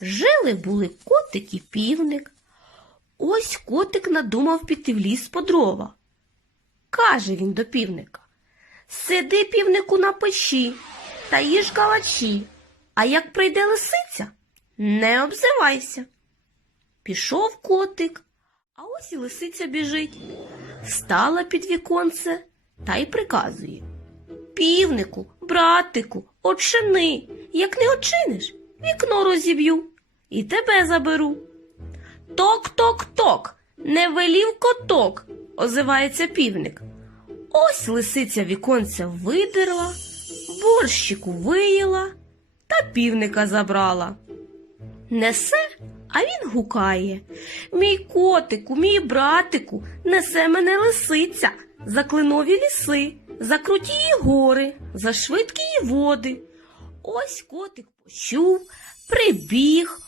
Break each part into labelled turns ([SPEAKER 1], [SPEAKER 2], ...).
[SPEAKER 1] Жили були котик і півник. Ось котик надумав піти в ліс по дрова. Каже він до півника. Сиди, півнику, на печі та їж калачі, а як прийде лисиця, не обзивайся. Пішов котик, а ось і лисиця біжить. Стала під віконце та й приказує. Півнику, братику, очини, як не очиниш, вікно розіб'ю і тебе заберу. Ток-ток-ток, не велів коток, озивається півник. Ось лисиця віконця видерла, борщику виїла та півника забрала. Несе, а він гукає. Мій котику, мій братику, несе мене лисиця за клинові ліси, за крутії гори, за швидкії води. Ось котик почув, прибіг,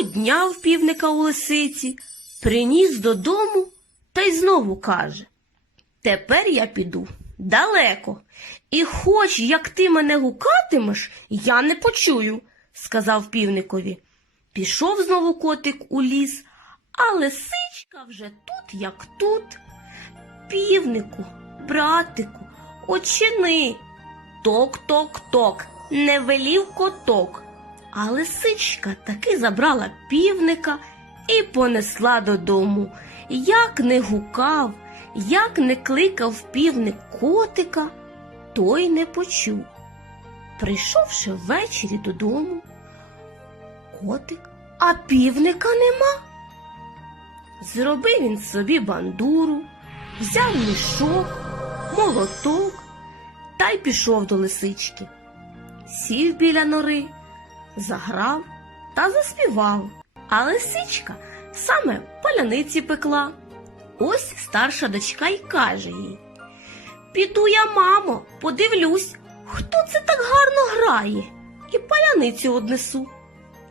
[SPEAKER 1] одняв півника у лисиці, приніс додому та й знову каже. Тепер я піду далеко, і хоч як ти мене гукатимеш, я не почую, сказав півникові. Пішов знову котик у ліс, а лисичка вже тут, як тут. Півнику, братику, очини. Ток-ток-ток, не велів коток. А лисичка таки забрала півника і понесла додому. Як не гукав, як не кликав півник котика, той не почув. Прийшовши ввечері додому, котик, а півника нема. Зробив він собі бандуру, взяв мішок, молоток та й пішов до лисички. Сів біля нори, заграв та заспівав, а лисичка саме паляниці пекла. Ось старша дочка й каже їй. Піду я, мамо, подивлюсь, хто це так гарно грає, і паляницю однесу.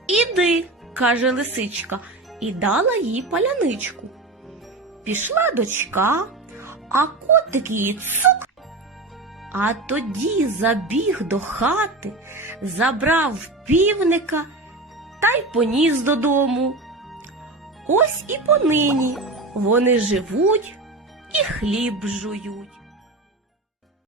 [SPEAKER 1] Іди, каже лисичка, і дала їй паляничку. Пішла дочка, а котик її цук. А тоді забіг до хати, забрав півника та й поніс додому. Ось і понині вони живуть і хліб жують.